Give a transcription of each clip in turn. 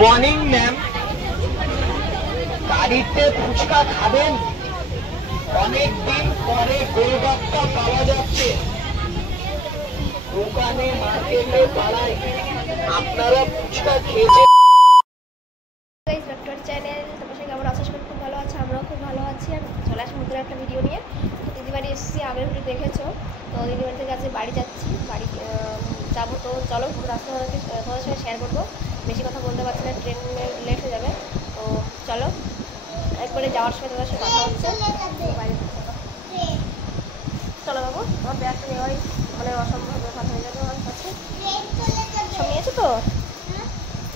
Morning ma'am, গাড়িতে ফুচকা খাবেন? অনেকদিন পরে গোলগাপ্পা পাওয়া যাচ্ছে দোকানে, মার্কেটে, পাড়ায়। আপনারা ফুচকা খেয়েছেন? চ্যানেল তোমার সঙ্গে কেমন আছো? খুব ভালো আছে, আমরাও খুব ভালো আছি। আর চলে আসি নতুন একটা ভিডিও নিয়ে। তো দিদিবাড়ি এসেছি, আগের ভিডিও দেখেছো। তো দিদিবাড়ি থেকে আজকে বাড়ি যাচ্ছি, বাড়ি যাবো। তো চলো রাস্তা তোমাদের সঙ্গে শেয়ার করবো। বেশি কথা বলতে পারছি না, ট্রেন লেট হয়ে যাবে। তো চলো, একবারে যাওয়ার সময় তোমাদের সাথে কথা হচ্ছে। বাইরে চলো বাবু, আমার ব্যাগটা নেওয়াই মানে অসম্ভব ব্যাপার হয়ে যাবে আমার কাছে। সব নিয়েছো তো?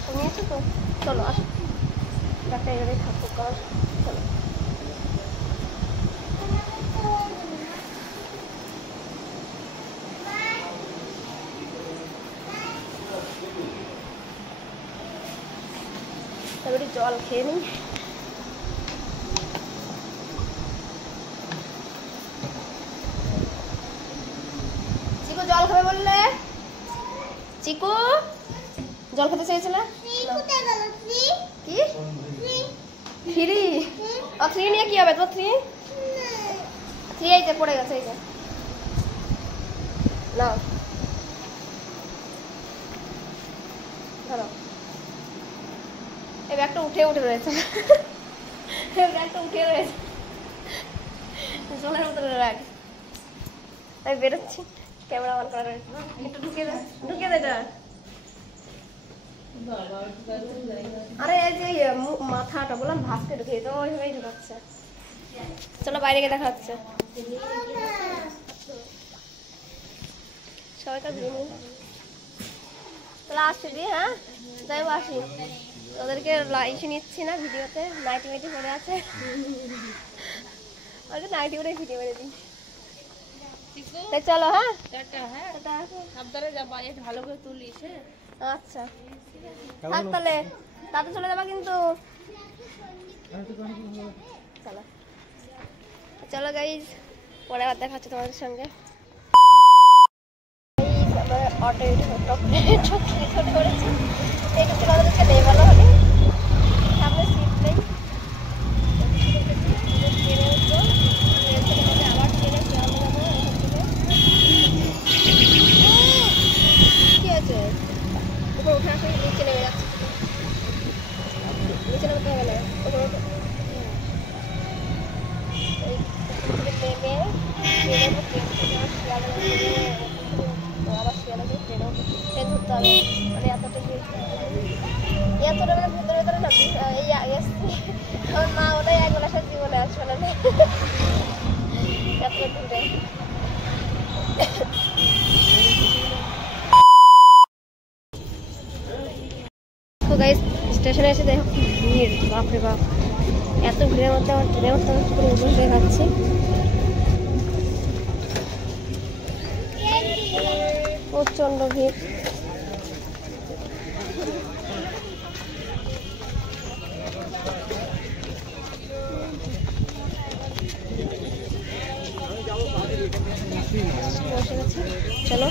সব নিয়েছো তো? চলো আসো, ব্যাগটা এভাবেই থাকবো। চলো এবারে জল খেয়ে নিই। চিকু জল খাবে বললে? চিকু জল খেতে চেয়েছিল? কি ফ্রি? ও থ্রি নিয়ে কি হবে? তো থ্রি এইতে পড়ে গেছে, এই যে নাও ধরো। এই ব্যাগটা উঠে রয়েছে, ব্যাগটা উঠে রয়েছে, জলের মতো রাখ। আমি বেরোচ্ছি, ক্যামেরা অন করা রয়েছে, একটু ঢুকে দে এটা। আরে এই যে মাথাটা বললাম ভাসকে ঢুকে, তো ওইভাবেই ঢুকাচ্ছে। চলো বাইরে গিয়ে দেখা হচ্ছে। সবাইকার তাহলে আসছি দি, হ্যাঁ যাই আসি। ওদেরকে এসে নিচ্ছি না ভিডিওতে, নাইটি মাইটি পরে আছে, নাইটি করে ভিডিও করে দিই। চলো হ্যাঁ, সাবধানে যাবা, ভালো করে তুলিস। আচ্ছা থাক তাহলে, তাতে চলে যাবা কিন্তু। চলো চলো গাইজ, পরে আবার দেখা হচ্ছে তোমাদের সঙ্গে। অটো করেছি, একটু তোমাদেরকে নেই বলো হলে সামনে সিট নেই। ট্রেনে উঠবো, ট্রেন থেকে আবার ট্রেনে শিয়ালদা যাবো। কি আছে উপর উঠে আসে, নিচে নেমে যাচ্ছে। নিচে নামতে হবে না, উপরে নেমে ট্রেনের উপর, ট্রেন থেকে আবার শিয়ালদা আবার শিয়ালদা থেকে ট্রেন ধরতে হবে। মানে এতটা এতটা মানে ভেতরে ভেতরে না, এই এসছি আমার মা ওটাই একবেলা সাথে জীবনে আসবে না এত দূরে। তো গাইস স্টেশনে এসে দেখো কি ভিড়, বাপরে বাপ। এত ভিড়ের মধ্যে আমার ট্রেনে উঠতে পুরো উল্টো হয়ে যাচ্ছি। প্রচন্ড ভিড়। চলো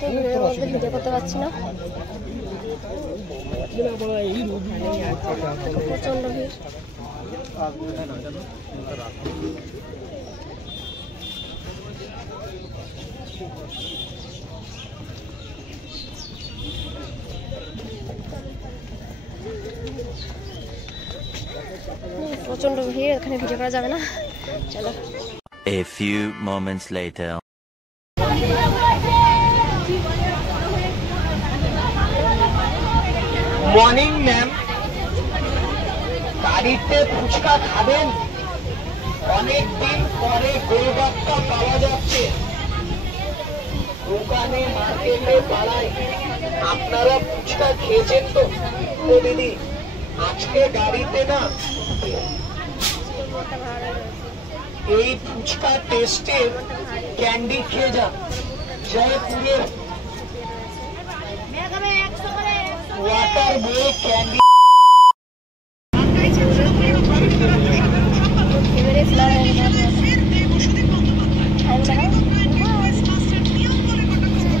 ভিড়ের মধ্যে ভিডিও করতে পারছি না, প্রচন্ড ভিড়। প্রচন্ড ভিড়, এখানে ভিডিও করা যাবে না। চলো A few moments later. Morning ma'am, গাড়িতে ফুচকা খাবেন? অনেকদিন পরে গোলগাপ্পা পাওয়া যাচ্ছে দোকানে, মার্কেটে, পাড়ায়। আপনারা ফুচকা খেয়েছেন তো? ও দিদি, আজকে গাড়িতে না এই ফুচকা টেস্টের ক্যান্ডি খেয়ে যান। জয়পুরের ওয়াটার বোল ক্যান্ডি।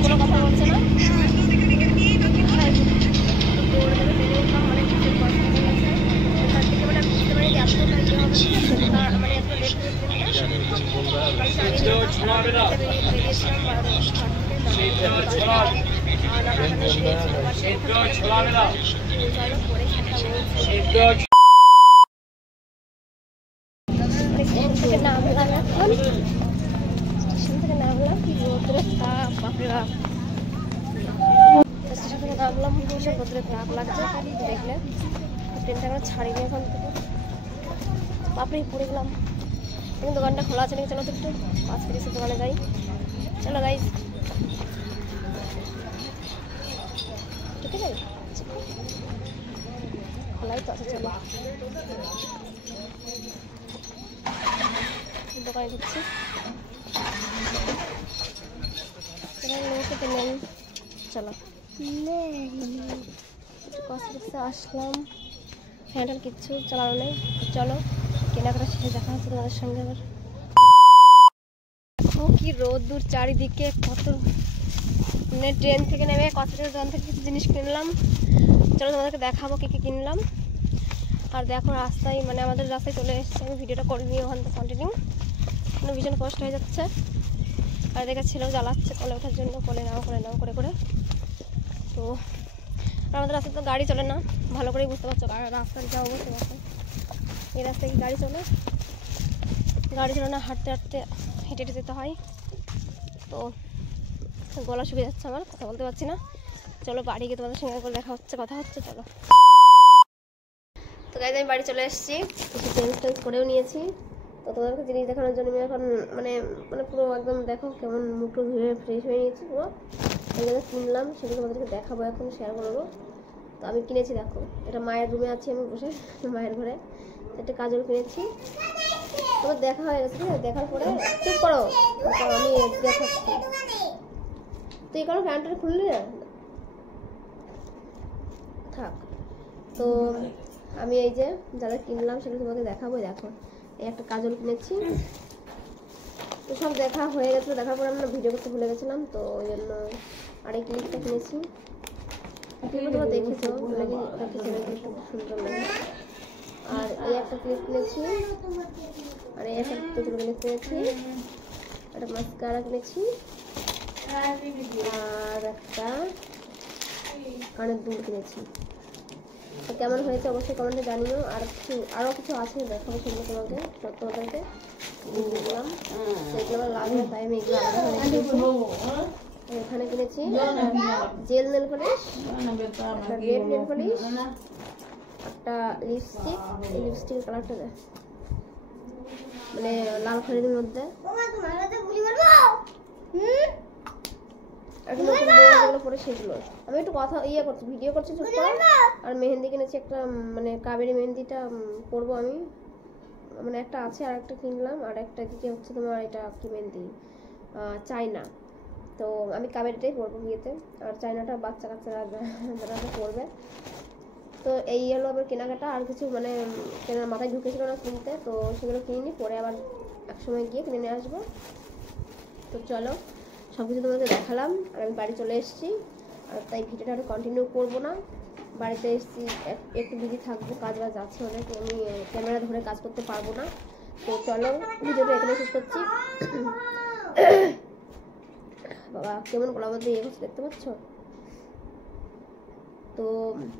কোনো কথা বলছে না। বেরিয়েছিলাম থেকে নামলাম এখন স্টেশন থেকে নামলাম কি রোদ্রের তাপ বাপরে বাপ স্টেশন থেকে নামলাম বসে রোদ্রের তাপ লাগছে দেখলে ট্রেনটা আমরা ছাড়িনি এখন থেকে বাপরেই পড়ে গেলাম এখন দোকানটা খোলা আছে নাকি চলো তো একটু 5 মিনিটের দোকানে যাই চলো গাইস ঠিক আছে খোলাই তো আছে চলো দোকানে ঢুকছি চলো কসমেটিক্সে আসলাম হ্যান্ডেল কিচ্ছু চালানো নেই চলো কেনাকাটা শেষে দেখা হচ্ছে তোমাদের সঙ্গে আবার কি রোদ্দুর চারিদিকে কত মানে ট্রেন থেকে নেমে কসমেটিক্স দোকান থেকে কিছু জিনিস কিনলাম চলো তোমাদেরকে দেখাবো কী কী কিনলাম আর দেখো রাস্তায় মানে আমাদের রাস্তায় চলে এসেছে আমি ভিডিওটা করে নিই ওখান থেকে কন্টিনিউ মানে ভীষণ কষ্ট হয়ে যাচ্ছে আর দেখে ছেলেও জ্বালাচ্ছে কলে ওঠার জন্য কলে নাও করে করে তো আমাদের রাস্তায় তো গাড়ি চলে না ভালো করেই বুঝতে পারছো রাস্তার যা অবস্থা দেখো এই রাস্তায় কি গাড়ি চলে না হাঁটতে হেঁটে যেতে হয় তো গলা শুকিয়ে যাচ্ছে আমার কথা বলতে পারছি না চলো বাড়ি গিয়ে তোমাদের সঙ্গে কথা হচ্ছে চলো তো গাইজ আমি বাড়ি চলে এসেছি কিছু চেঞ্জ করেও নিয়েছি তো তোমাদেরকে জিনিস দেখানোর জন্য আমি এখন মানে পুরো একদম দেখো কেমন মুখটা ধুয়ে ফ্রেশ হয়ে নিয়েছি পুরো এগুলো কিনলাম সেগুলো তোমাদেরকে দেখাবো এখন শেয়ার করবো তো আমি কিনেছি দেখো এটা মায়ের রুমে আছি আমি বসে মায়ের ঘরে একটা কাজল কিনেছি তোমার দেখা হয়ে গেছে ঠিক আছে দেখার পরে চুপ করো আমি দেখাচ্ছি তুই কোনো প্যান্টটা খুললি না থাক তো আমি এই যে যারা কিনলাম সেটা তোমাকে দেখাবো দেখো এই একটা কাজল কিনেছি তো সব দেখা হয়ে গেছিলো দেখার পরে আমরা ভিডিও করতে ভুলে গেছিলাম তো ওই জন্য আরেক ক্লিপটা কিনেছি তোমরা দেখেছো খুব সুন্দর লাগে আর এই একটা ক্লিপ কিনেছি আর এই একটা পুতুল কিনেছি একটা মাস্কারা কিনেছি আর একটা কানের দুল কিনেছি তো কেমন হয়েছে অবশ্যই কমেন্টে জানিও আর আরও কিছু আছে দেখাবো সেগুলো তোমাদেরকে দিলাম সেগুলো আমার লাগবে তাই আমি এগুলো আলাদা এখানে কিনেছি জেল নেল পলিশ একটা রেড নেল পলিশ একটা লিপস্টিক এই লিপস্টিকের কালারটা দেখ মানে লাল খয়েরির মধ্যে পরে সেগুলো আমি একটু কথা করছি ভিডিও করছি চুপ করে আর মেহেন্দি কিনেছি একটা মানে কাবেরি মেহেন্দিটা করবো আমি মানে একটা আছে আর একটা কিনলাম আর একটা দিকে হচ্ছে তোমার এটা কি মেহেন্দি চায়না তো আমি কাবেরিটাই পরবো বিয়েতে আর চায়নাটা বাচ্চা কাচ্চারা যারা পরবে তো এই হলো আবার কেনাকাটা আর কিছু মানে কেনার মাথায় ঢুকেছিল না কিনতে তো সেগুলো কিনিনি পরে আবার এক সময় গিয়ে কিনে নিয়ে আসবো তো চলো সব কিছু তোমাদের দেখালাম আর আমি বাড়ি চলে এসেছি আর তাই ভিডিওটা আর কন্টিনিউ করবো না বাড়িতে এসেছি একটু বিজি থাকবো কাজ আছে অনেক আমি ক্যামেরা ধরে কাজ করতে পারবো না তো চলো ভিডিওটা এখানে শেষ করছি বাবা কেমন গলার মধ্যে ইয়ে করছে দেখতে পাচ্ছ তো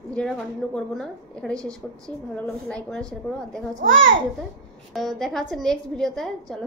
ভিডিওটা কন্টিনিউ করবো না এখানেই শেষ করছি ভালো লাগলে অবশ্যই লাইক কমেন্ট শেয়ার করো আর দেখা হচ্ছে নেক্সট ভিডিওতে চলো